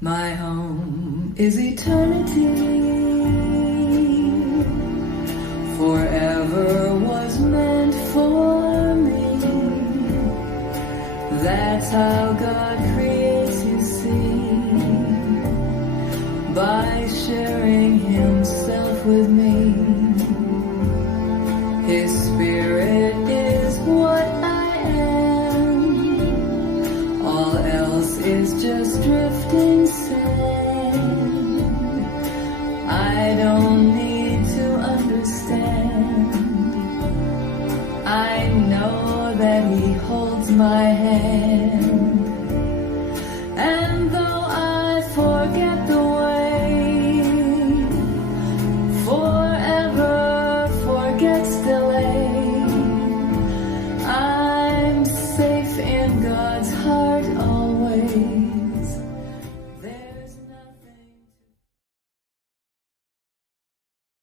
My home is eternity. Forever was meant for me. That's how God creates, you see, by sharing Himself with me. His Spirit is what I am. All else is just drifting sand. I don't need to understand. I know that He holds my